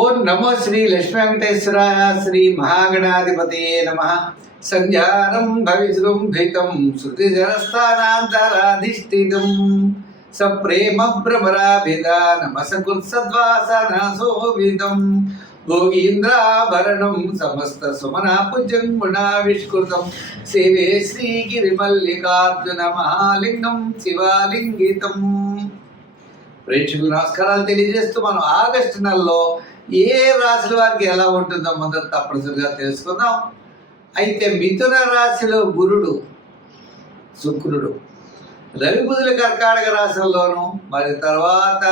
ఓం నమో శ్రీ లక్ష్మీ వెంకటేశ్వరాయ శ్రీ మహాగణాధిపతయే నమః. సంధ్యారంభ విజృంభితం శృతిజరస్థానాంతరాధిష్ఠితం సప్రేమ భ్రమరాభిధానమసకృత్సద్వాసనాశోభితం భోగీంద్రాభరణం సమస్త సుమనాపుజన్మునావిష్కృతం సేవే శ్రీగిరిమల్లికార్జున మహాలింగం శివాలింగితం. ప్రేక్షకులు నమస్కారాలు తెలియజేస్తూ మనం ఆగస్టు నెలలో ఏ రాశుల వారికి ఎలా ఉంటుందో మొదట తప్పనిసరిగా తెలుసుకుందాం. అయితే మిథున రాశిలో గురుడు, శుక్రుడు, రవి బుధుల కర్కాటక రాశుల్లోనూ, మరి తర్వాత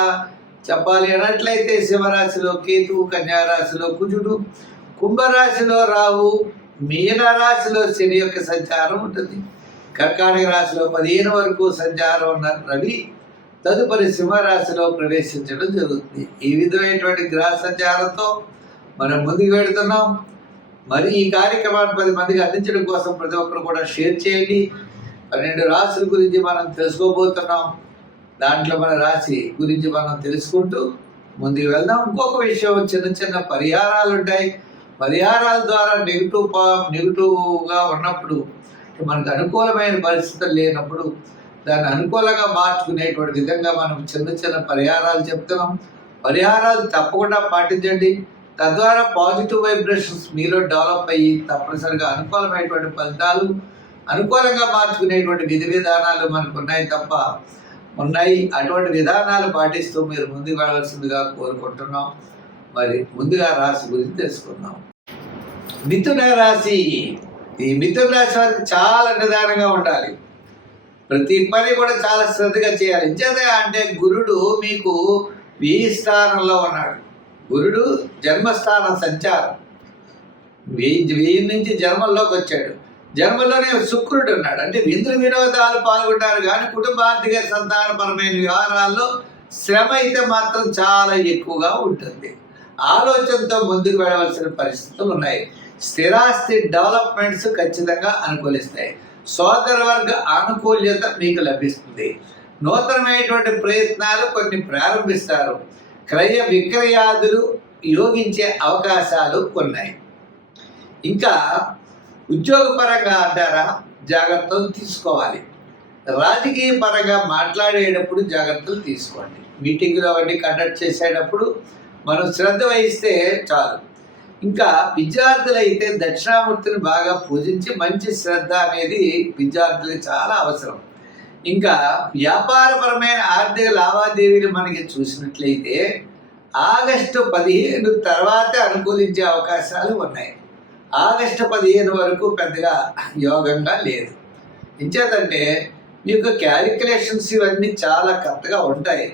చెప్పాలి అన్నట్లయితే శివరాశిలో కేతువు, కన్యారాశిలో కుజుడు, కుంభరాశిలో రాహు, మీన రాశిలో శని యొక్క సంచారం ఉంటుంది. కర్కాటక రాశిలో 15 వరకు సంచారం ఉన్న రవి తదుపరి సింహరాశిలో ప్రవేశించడం జరుగుతుంది. ఈ విధమైనటువంటి గ్రహ సంచారంతో మనం ముందుకు వెళుతున్నాం. మరి ఈ కార్యక్రమాన్ని 10 మందికి అందించడం కోసం ప్రతి ఒక్కరు కూడా షేర్ చేయండి. 12 రాశుల గురించి మనం తెలుసుకోబోతున్నాం. దాంట్లో మన రాశి గురించి మనం తెలుసుకుంటూ ముందుకు వెళ్దాం. ఇంకొక విషయం, చిన్న చిన్న పరిహారాలు ఉంటాయి. పరిహారాల ద్వారా నెగిటివ్గా ఉన్నప్పుడు, మనకు అనుకూలమైన పరిస్థితులు లేనప్పుడు దాన్ని అనుకూలంగా మార్చుకునేటువంటి విధంగా మనం చిన్న చిన్న పరిహారాలు చెప్తున్నాం. పరిహారాలు తప్పకుండా పాటించండి. తద్వారా పాజిటివ్ వైబ్రేషన్స్ మీలో డెవలప్ అయ్యి తప్పనిసరిగా అనుకూలమైనటువంటి ఫలితాలు, అనుకూలంగా మార్చుకునేటువంటి విధి విధానాలు మనకు ఉన్నాయి. అటువంటి విధానాలు పాటిస్తూ మీరు ముందుకు వెళ్ళవలసిందిగా కోరుకుంటున్నాం. మరి ముందుగా రాశి గురించి తెలుసుకుందాం. మిథున రాశి. ఈ మిథున రాశి వారికి చాలా నిదానంగా ఉండాలి. ప్రతి పని కూడా చాలా శ్రద్ధగా చేయాలి. అంటే గురుడు మీకు వ్యయ స్థానంలో ఉన్నాడు. గురుడు జన్మస్థాన సంచారం, వ్యయం నుంచి జన్మల్లోకి వచ్చాడు. జన్మలోనే శుక్రుడు ఉన్నాడు. అంటే విందు వినోదాలు పాల్గొంటారు, కానీ కుటుంబార్థిక సంతానపరమైన వ్యవహారాల్లో శ్రమ అయితే మాత్రం చాలా ఎక్కువగా ఉంటుంది. ఆలోచనతో ముందుకు వెళ్ళవలసిన పరిస్థితులు ఉన్నాయి. స్థిరాస్తి డెవలప్మెంట్స్ ఖచ్చితంగా అనుకూలిస్తాయి. సోదర వర్గ ఆనుకూల్యత మీకు లభిస్తుంది. నూతనమైనటువంటి ప్రయత్నాలు కొన్ని ప్రారంభిస్తారు. క్రయ విక్రయాదులు యోగించే అవకాశాలు ఉన్నాయి. ఇంకా ఉద్యోగపరంగా అంటారా, జాగ్రత్తలు తీసుకోవాలి. రాజకీయ పరంగా మాట్లాడేటప్పుడు జాగ్రత్తలు తీసుకోండి. మీటింగులు అవన్నీ కండక్ట్ చేసేటప్పుడు మనం శ్రద్ధ వహిస్తే చాలు. ఇంకా విద్యార్థులైతే దక్షిణామూర్తిని బాగా పూజించి మంచి శ్రద్ధ అనేది విద్యార్థులకు చాలా అవసరం. ఇంకా వ్యాపారపరమైన ఆర్థిక లావాదేవీలు మనకి చూసినట్లయితే ఆగస్టు 15 తర్వాతే అనుకూలించే అవకాశాలు ఉన్నాయి. ఆగస్టు 15 వరకు పెద్దగా యోగంగా లేదు. ఇంచేతంటే మీకు క్యాలిక్యులేషన్స్ ఇవన్నీ చాలా కరెక్ట్గా ఉంటాయి.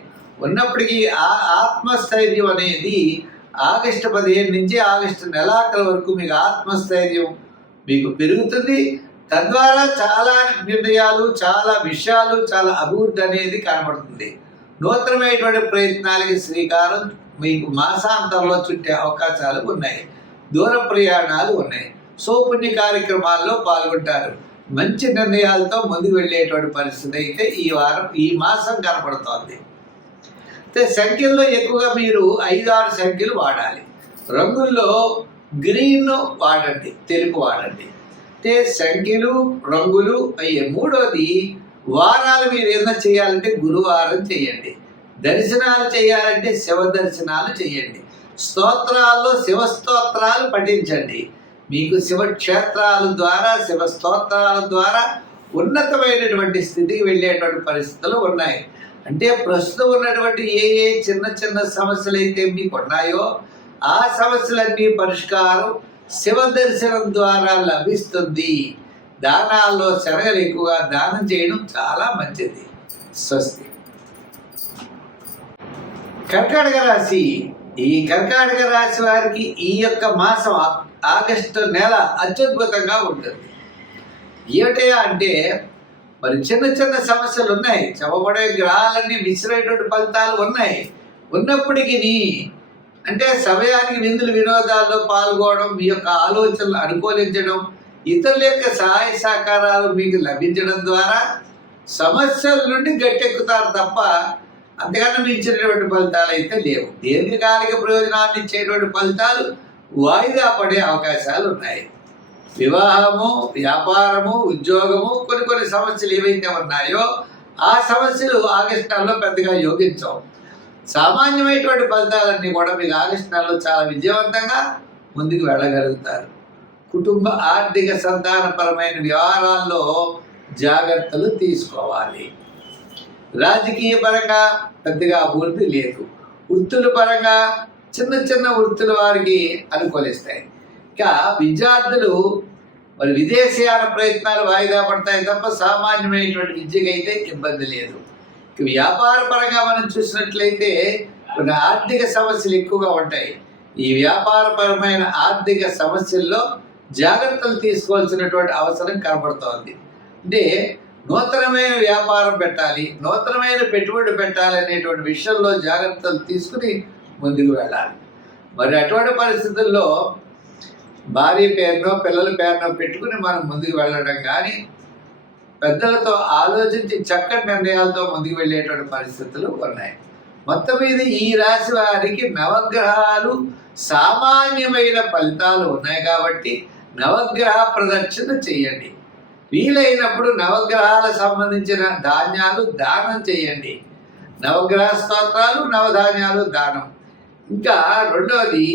ఉన్నప్పటికీ ఆ ఆత్మస్థైర్యం అనేది ఆగస్టు 15 నుంచి ఆగస్టు నెలాఖరు వరకు మీకు ఆత్మస్థైర్యం మీకు పెరుగుతుంది. తద్వారా చాలా నిర్ణయాలు, చాలా విషయాలు, చాలా అభివృద్ధి అనేది కనబడుతుంది. నూతనమైనటువంటి ప్రయత్నాలకి శ్రీకారం మీకు మాసాంతంలో చుట్టే అవకాశాలు ఉన్నాయి. దూర ప్రయాణాలు ఉన్నాయి. సోపుణ్య కార్యక్రమాల్లో పాల్గొంటారు. మంచి నిర్ణయాలతో ముందుకు వెళ్ళేటువంటి పరిస్థితి అయితే ఈ మాసం కనపడుతోంది. సంఖ్యల్లో ఎక్కువగా మీరు 5-6 సంఖ్యలు వాడాలి. రంగుల్లో గ్రీన్ వాడండి, తెలుపు వాడండి. సంఖ్యలు, రంగులు అయ్యే. మూడోది, వారాలు మీరు ఏదైనా చేయాలంటే గురువారం చేయండి. దర్శనాలు చేయాలంటే శివ దర్శనాలు చేయండి. స్తోత్రాల్లో శివ స్తోత్రాలు పఠించండి. మీకు శివక్షేత్రాల ద్వారా, శివ స్తోత్రాల ద్వారా ఉన్నతమైనటువంటి స్థితికి వెళ్ళేటువంటి పరిస్థితులు ఉన్నాయి. అంటే ప్రస్తుతం ఉన్నటువంటి ఏ చిన్న చిన్న సమస్యలు అయితే మీకు ఉన్నాయో ఆ సమస్యలన్నీ పరిష్కారం శివ దర్శనం ద్వారా లభిస్తుంది. దానాల్లో శనగలు ఎక్కువగా దానం చేయడం చాలా మంచిది. స్వస్తి. కర్కాటక రాశి. ఈ కర్కాటక రాశి వారికి ఈ యొక్క మాసం ఆగస్టు నెల అత్యద్భుతంగా ఉంటుంది. ఏమిటయా అంటే మరి చిన్న చిన్న సమస్యలు ఉన్నాయి. చెప్పబడే గ్రహాలన్నీ మిశ్రమైనటువంటి ఫలితాలు ఉన్నాయి. ఉన్నప్పటికీ అంటే సమయానికి విందులు వినోదాల్లో పాల్గొనడం, మీ యొక్క ఆలోచనలు అనుకూలించడం, ఇతరుల యొక్క సహాయ సహకారాలు మీకు లభించడం ద్వారా సమస్యల నుండి గట్టెక్కుతారు తప్ప అంతకన్నా మించినటువంటి ఫలితాలు అయితే లేవు. దీర్ఘకాలిక ప్రయోజనాన్ని ఇచ్చేటువంటి ఫలితాలు వాయిదా పడే అవకాశాలు ఉన్నాయి. వివాహము, వ్యాపారము, ఉద్యోగము, కొన్ని సమస్యలు ఏవైతే ఉన్నాయో ఆ సమస్యలు ఆగస్టు నెలలో పెద్దగా యోగించవు. సామాన్యమైనటువంటి ఫలితాలన్నీ కూడా మీకు ఆగస్టు నెలలో చాలా విజయవంతంగా ముందుకు వెళ్ళగలుగుతారు. కుటుంబ ఆర్థిక సంతానపరమైన వ్యవహారాల్లో జాగ్రత్తలు తీసుకోవాలి. రాజకీయ పరంగా పెద్దగా అభివృద్ధి లేదు. వృత్తుల పరంగా చిన్న వృత్తుల వారికి అనుకూలిస్తాయి. ఇంకా విద్యార్థులు మరి విదేశీయాన ప్రయత్నాలు వాయిదా పడతాయి తప్ప సామాన్యమైనటువంటి విద్యకైతే ఇబ్బంది లేదు. ఇక వ్యాపార పరంగా మనం చూసినట్లయితే కొన్ని ఆర్థిక సమస్యలు ఎక్కువగా ఉంటాయి. ఈ వ్యాపారపరమైన ఆర్థిక సమస్యల్లో జాగ్రత్తలు తీసుకోవాల్సినటువంటి అవసరం కనబడుతోంది. అంటే నూతనమైన వ్యాపారం పెట్టాలి, నూతనమైన పెట్టుబడి పెట్టాలి అనేటువంటి విషయంలో జాగ్రత్తలు తీసుకుని ముందుకు వెళ్ళాలి. మరి అటువంటి పరిస్థితుల్లో భార్య పేరునో పిల్లల పేరునో పెట్టుకుని మనం ముందుకు వెళ్ళడం కానీ, పెద్దలతో ఆలోచించి చక్కటి నిర్ణయాలతో ముందుకు వెళ్ళేటువంటి పరిస్థితులు ఉన్నాయి. మొత్తం మీద ఈ రాశి వారికి నవగ్రహాలు సామాన్యమైన ఫలితాలు ఉన్నాయి కాబట్టి నవగ్రహ ప్రదక్షిణ చేయండి. వీలైనప్పుడు నవగ్రహాలకు సంబంధించిన ధాన్యాలు దానం చేయండి. నవగ్రహ స్తోత్రాలు, నవధాన్యాలు దానం. ఇంకా రెండవది,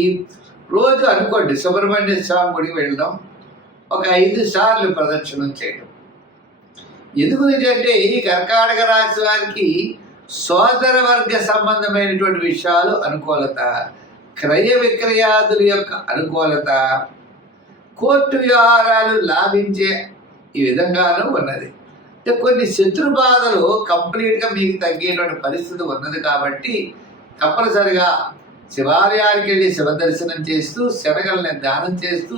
రోజు అనుకోండి సుబ్రహ్మణ్య స్వామి గుడికి వెళ్ళడం, ఒక 5 సార్లు ప్రదక్షిణం చేయడం. ఎందుకు అంటే ఈ కర్కాటక రాశి వారికి సోదర వర్గ సంబంధమైనటువంటి విషయాలు అనుకూలత, క్రయ విక్రయాదుల యొక్క అనుకూలత, కోర్టు వ్యవహారాలు లాభించే ఈ విధంగానూ ఉన్నది. అంటే కొన్ని శత్రు బాధలు కంప్లీట్గా మీకు తగ్గేటువంటి పరిస్థితి ఉన్నది కాబట్టి తప్పనిసరిగా శివాలయానికి వెళ్ళి శివ దర్శనం చేస్తూ, శనగల్ని దానం చేస్తూ,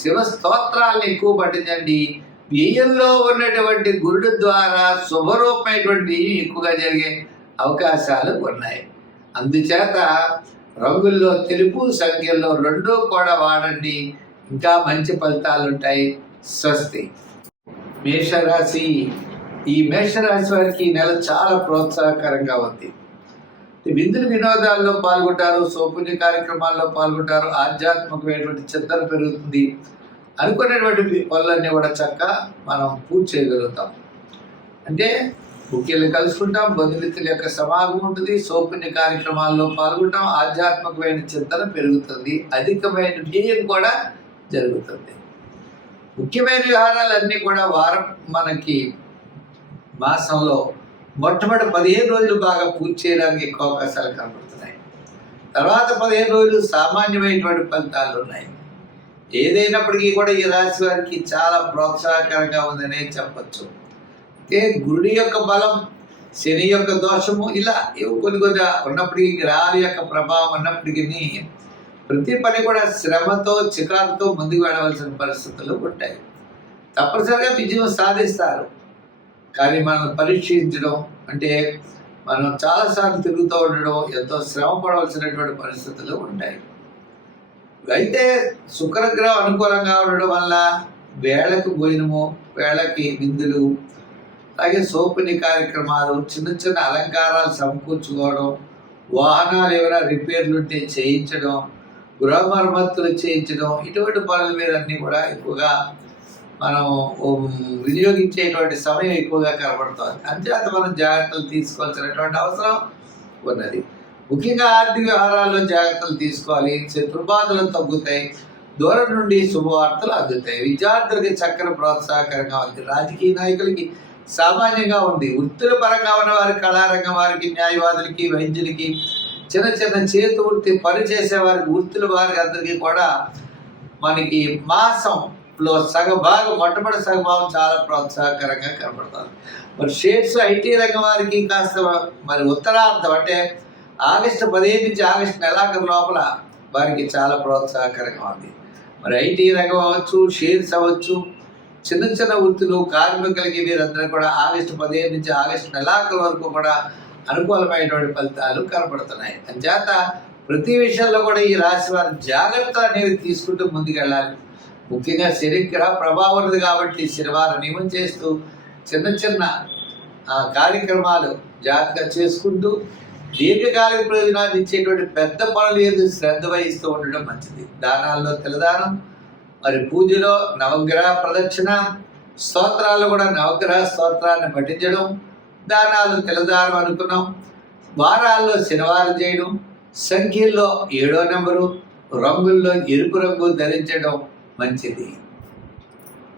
శివ స్తోత్రాలను ఎక్కువ పఠించండి. వ్యయంలో ఉన్నటువంటి గురుడు ద్వారా శుభరూపమైనటువంటి వ్యయం ఎక్కువగా జరిగే అవకాశాలు ఉన్నాయి. అందుచేత రంగుల్లో తెలుపు, సంఖ్యల్లో 2 కూడా వాడండి. ఇంకా మంచి ఫలితాలు ఉంటాయి. స్వస్తి. మేషరాశి. ఈ మేషరాశి వారికి ఈ నెల చాలా ప్రోత్సాహకరంగా ఉంది. విందులు వినోదాల్లో పాల్గొంటారు, సౌపుణ్య కార్యక్రమాల్లో పాల్గొంటారు, ఆధ్యాత్మికమైనటువంటి చింతన పెరుగుతుంది. అనుకున్నటువంటి పనులన్నీ కూడా చక్కగా మనం పూర్తి చేయగలుగుతాం. అంటే ముఖ్యులు కలుసుకుంటాం, బంధుమిత్రుల యొక్క సమాగమం ఉంటుంది, సౌపుణ్య కార్యక్రమాల్లో పాల్గొంటాం, ఆధ్యాత్మికమైన చింతన పెరుగుతుంది, అధికమైన వ్యయం కూడా జరుగుతుంది. ముఖ్యమైన వ్యవహారాలన్నీ కూడా వారం మనకి మాసంలో మొట్టమొదటి 15 రోజులు బాగా పూర్తి చేయడానికి ఎక్కువ అవకాశాలు కనబడుతున్నాయి. తర్వాత 15 రోజులు సామాన్యమైనటువంటి ఫలితాలు ఉన్నాయి. ఏదైనప్పటికీ కూడా ఈ రాశి వారికి చాలా ప్రోత్సాహకరంగా ఉందనే చెప్పచ్చు. అయితే గురుడి యొక్క బలం, శని యొక్క దోషము, ఇలా కొన్ని ఉన్నప్పటికీ, గ్రహాల యొక్క ప్రభావం ఉన్నప్పటికీ ప్రతి పని కూడా శ్రమతో చికాకుతో ముందుకు వెళ్ళవలసిన పరిస్థితులు ఉంటాయి. తప్పనిసరిగా విజయం సాధిస్తారు. కానీ మనం పరీక్షించడం అంటే మనం చాలాసార్లు తిరుగుతూ ఉండడం, ఎంతో శ్రమ పడవలసినటువంటి పరిస్థితులు ఉంటాయి. అయితే శుక్రగ్రహం అనుకూలంగా ఉండడం వల్ల వేళకు భోజనము, వేళకి విందులు, అలాగే సౌపుణ్య కార్యక్రమాలు, చిన్న అలంకారాలు సమకూర్చుకోవడం, వాహనాలు ఏమైనా రిపేర్లు ఉంటే చేయించడం, గృహ మరమ్మతులు చేయించడం, ఇటువంటి పనుల మీద అన్నీ కూడా ఎక్కువగా మనం వినియోగించేటువంటి సమయం ఎక్కువగా కనబడుతుంది. అంచేత మనం జాగ్రత్తలు తీసుకోవాల్సినటువంటి అవసరం ఉన్నది. ముఖ్యంగా ఆర్థిక వ్యవహారాల్లో జాగ్రత్తలు తీసుకోవాలి. శత్రుబాధలు తగ్గుతాయి, దూరం నుండి శుభవార్తలు అందుతాయి. విద్యార్థులకి చక్కని ప్రోత్సాహకరంగా ఉంది. రాజకీయ నాయకులకి సామాన్యంగా ఉంది. వృత్తుల పరంగా ఉన్న వారికి, కళారంగం వారికి, న్యాయవాదులకి, వైద్యులకి, చిన్న చేతి వృత్తి పని చేసే వారికి, వృత్తుల వారికి అందరికీ కూడా మనకి మాసంలో సగభాగం, మొట్టమొదటి సగభాగం చాలా ప్రోత్సాహకరంగా కనబడుతుంది. మరి షేర్స్, ఐటీ రంగం వారికి కాస్త మరి ఉత్తరార్థం అంటే ఆగస్టు 15 నుంచి ఆగస్టు నెలాఖరు లోపల వారికి చాలా ప్రోత్సాహకరంగా ఉంది. మరి ఐటీ రంగం అవ్వచ్చు, షేర్స్ అవ్వచ్చు, చిన్న వృత్తులు, కార్మికులకి వీరందరూ కూడా ఆగస్టు 15 నుంచి ఆగస్టు నెలాఖరు వరకు కూడా అనుకూలమైనటువంటి ఫలితాలు కనబడుతున్నాయి. అంచేత ప్రతి విషయంలో కూడా ఈ రాశి వారి జాగ్రత్తలు అనేవి తీసుకుంటూ ముందుకెళ్ళాలి. ముఖ్యంగా శనిగ్రహ ప్రభావం ఉన్నది కాబట్టి శనివారం నియమం చేస్తూ చిన్న ఆ కార్యక్రమాలు జాగ్రత్తగా చేసుకుంటూ దీర్ఘకాలిక ప్రయోజనాలు ఇచ్చేటువంటి పెద్ద పనులు ఏది శ్రద్ధ వహిస్తూ ఉండడం మంచిది. దానాల్లో తెల్లదానం, మరి పూజలో నవగ్రహ ప్రదక్షిణ, స్తోత్రాల్లో కూడా నవగ్రహ స్తోత్రాన్ని పఠించడం, దానాలు తెల్లదానం అనుకున్నాం. వారాల్లో శనివారం చేయడం, సంఖ్యల్లో 7వ నెంబరు, రంగుల్లో ఎరుపు రంగు ధరించడం మంచిది.